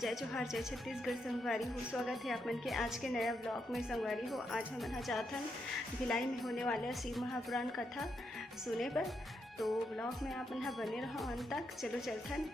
जय जोहार जय छत्तीसगढ़ संगवारी हो। स्वागत है आप मन के आज के नया ब्लॉग में। संगवारी हो, आज हम यहाँ जाथन भिलाई में होने वाले शिव महापुराण कथा सुने पर। तो ब्लॉग में आप यहाँ बने रहो अंत तक। चलो चलथन।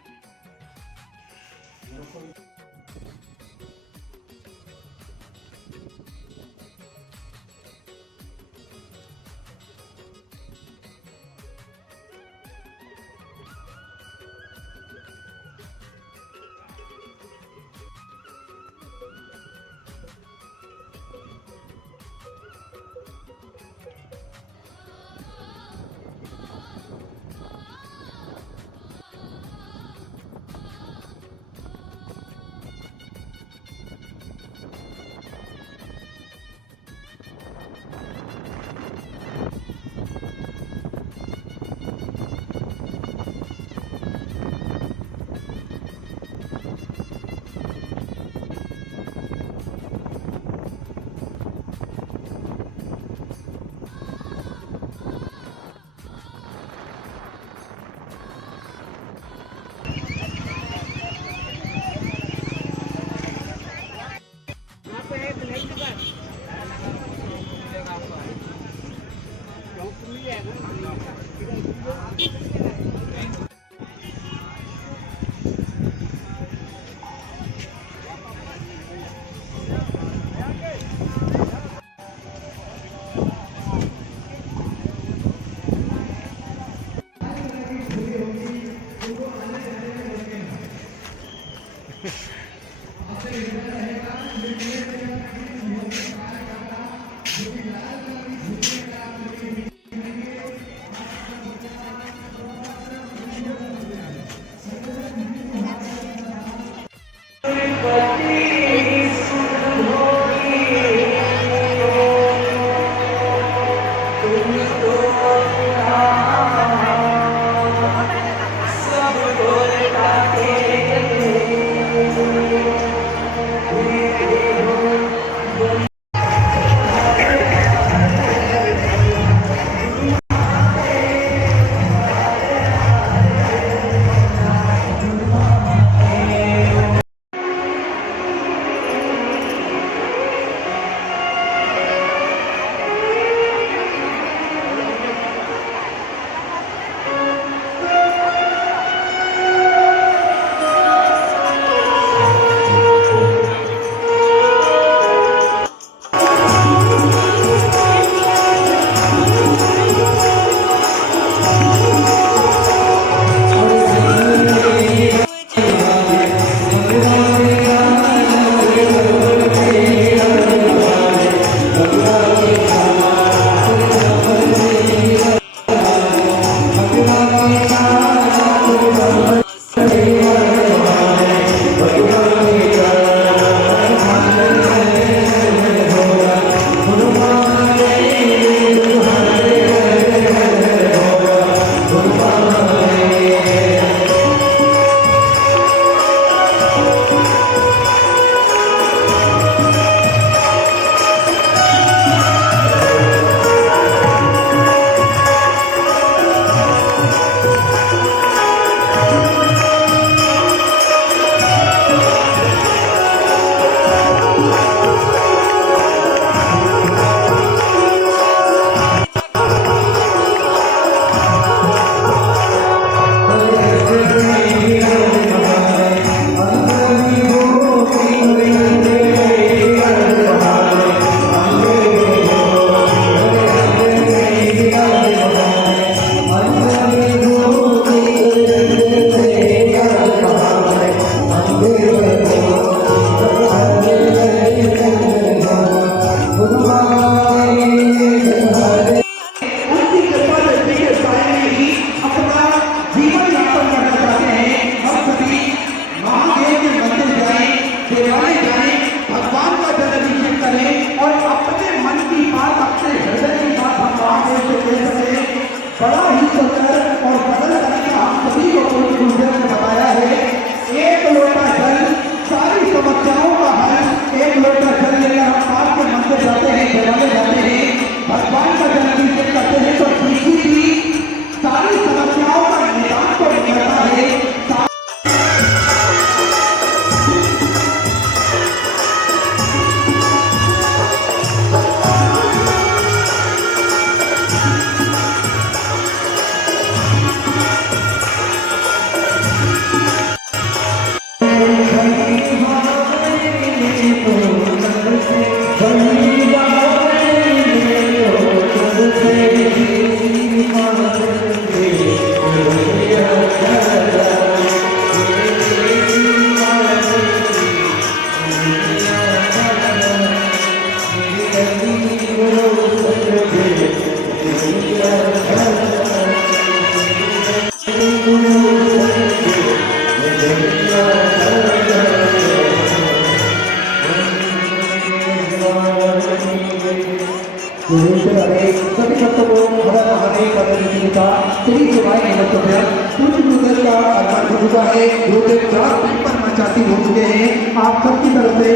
श्री शिवाय नमस्तभ्यम। कुछ गुरुदेव का आगमन हो चुका है। गुरुदेव व्यासपीठ पर मंचासीन हो चुके हैं। आप सबकी तरफ से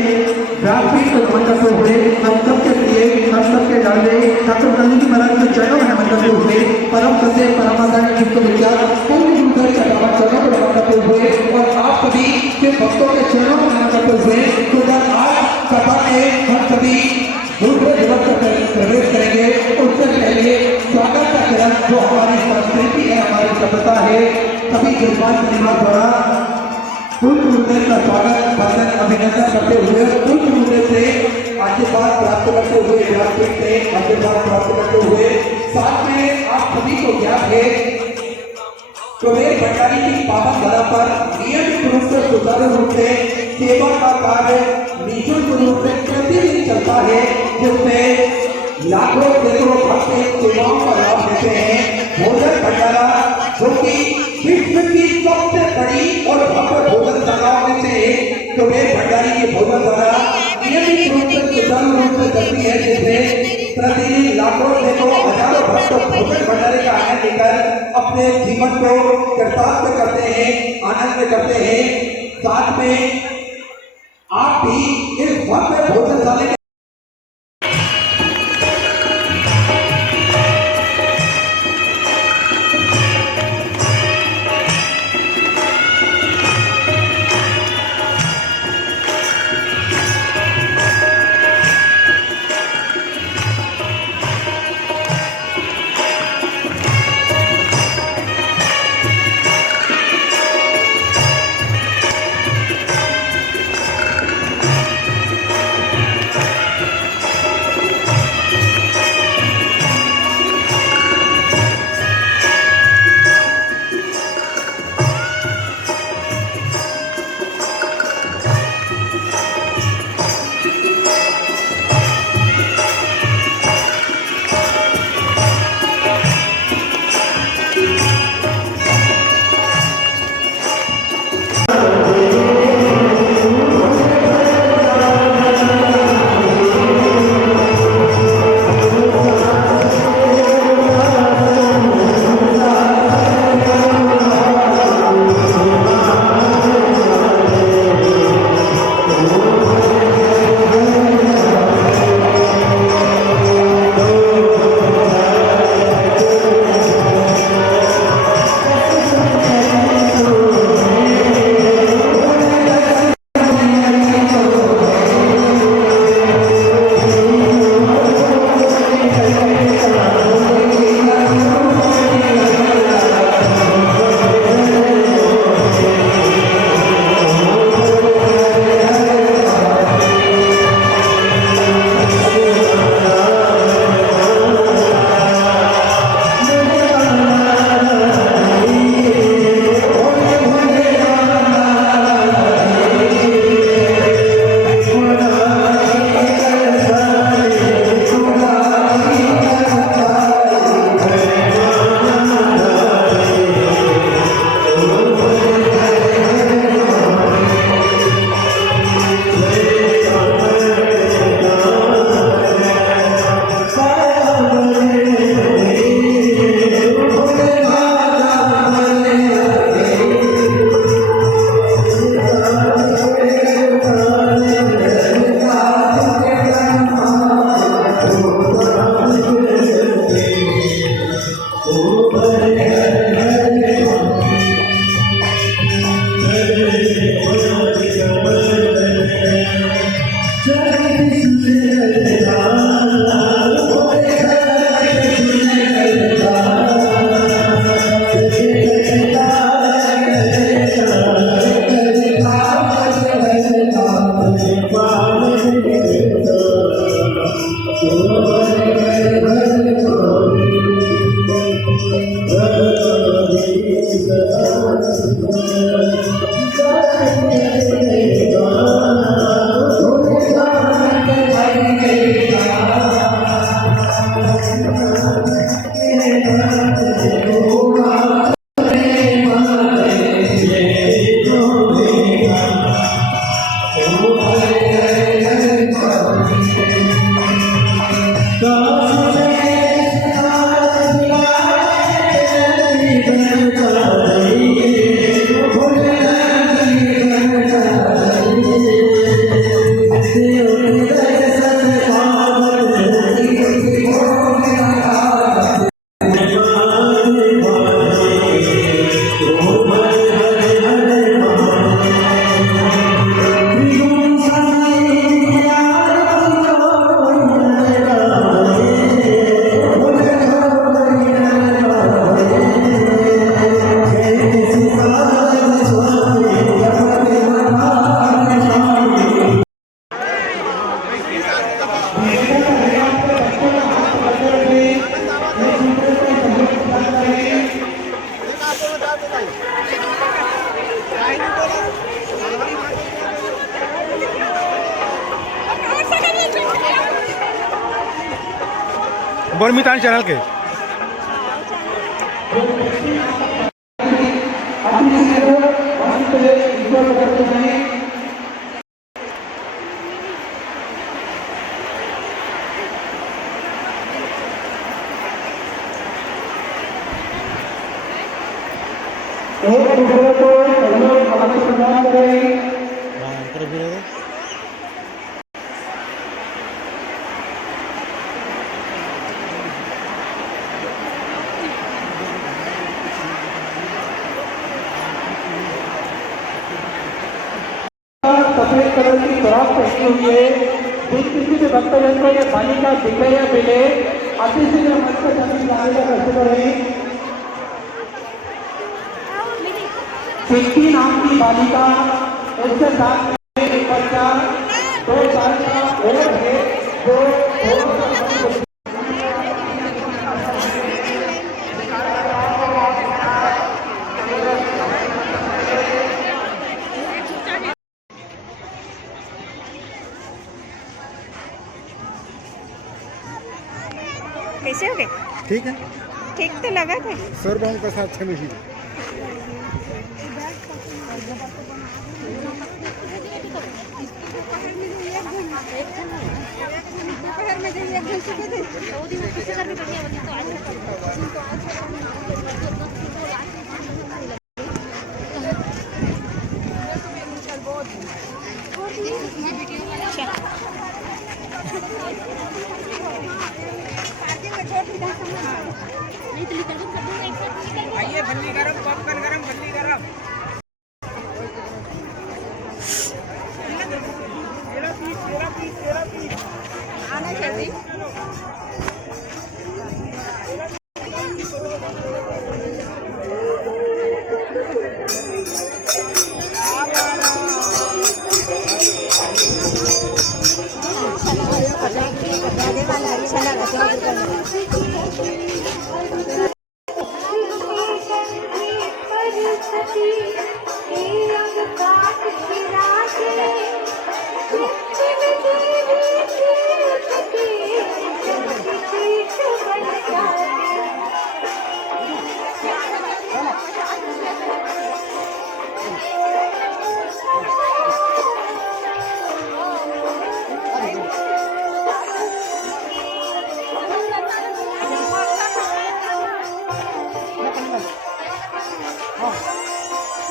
व्यासपीठ को नमन करते हुए हम सबके प्रिय, हम सबके लाडले डॉक्टर कलिंगी महाराज के चरणों में नमन करते हुए परम सत्य परमाचार्य विश्व विख्यात पूर्ण गुरुदेव का चरणों को नमन करते हुए और आप सभी के भक्तों के चरणों में नमन करते हुए आज सभा में हम सभी दूसरे दिवस का प्रवेश करेंगे। उससे पहले स्वागत का चरण जो हमारी संस्कृति है, हमारी सभ्यता है, सभी जजमान परिवार द्वारा पूर्ण गुरुदेव का स्वागत वंदन अभिनंदन करते हुए पूर्ण गुरुदेव से आशीर्वाद प्राप्त करते हुए व्यासपीठ से आशीर्वाद प्राप्त करते हुए साथ में आप सभी को ज्ञात है प्रवेश भंडारी की पावन धरा पर नियमित रूप से सुचारू रूप से सेवा का कार्य निःशुल्क रूप से प्रतिदिन चलता है, जिससे लाखों करोड़ों भक्त सेवाओं का लाभ लेते हैं। भोजन भंडारा जो कि विश्व की सबसे बड़ी और भव्य भोजनशालाओं में से एक प्रवेश भंडारी की भोजनशाला नियमित रूप से सुचारू रूप से चलती है, जिससे प्रतिदिन लाखों हजारों भक्त भोजन भंडारे का आनंद लेकर अपने जीवन को कृतार्थ करते हैं, आनंद करते हैं। साथ में आप भी इस भव्य भोजनशाला बर्मितान चैनल के एक दूसरे को सहयोग आगे प्रदान करें। सफेद कलर की फ्रॉक पहनी हुई है। जिस किसी भी भक्तजन को ये बालिका दिखे या मिले अति शीघ्र मंच पर जाने का कष्ट करें। पिंकी नाम की बालिका, उसके साथ एक बच्चा 2 साल का और है जो कैसे हो गए? ठीक है ठीक तो लगा था। सर बहन का साथ छे नहीं आइए बल्ली गरम पॉपकॉर्न गरम बल्ली गरम तेरा पीस आना चाहिए।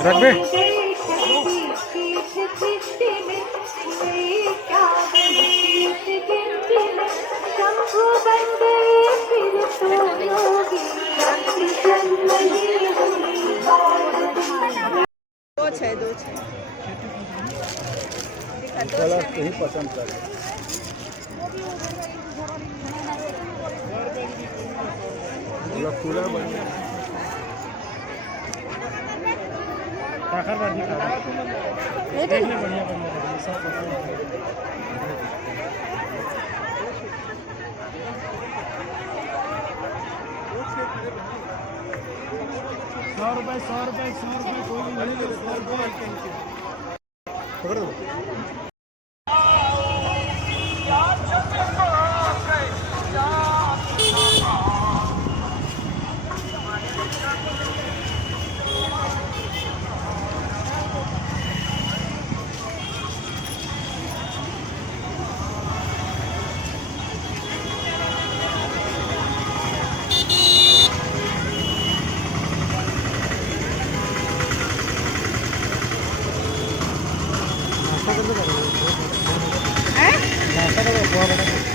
रख बे दो छे कलर तो ही पसंद कर खुला बढ़िया आखिर बार दिखा देखने बढ़िया बढ़िया सब ₹100 कोई नहीं पकड़ दो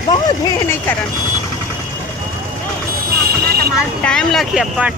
बहुत भीड़ नहीं करन टाइम लगी अपन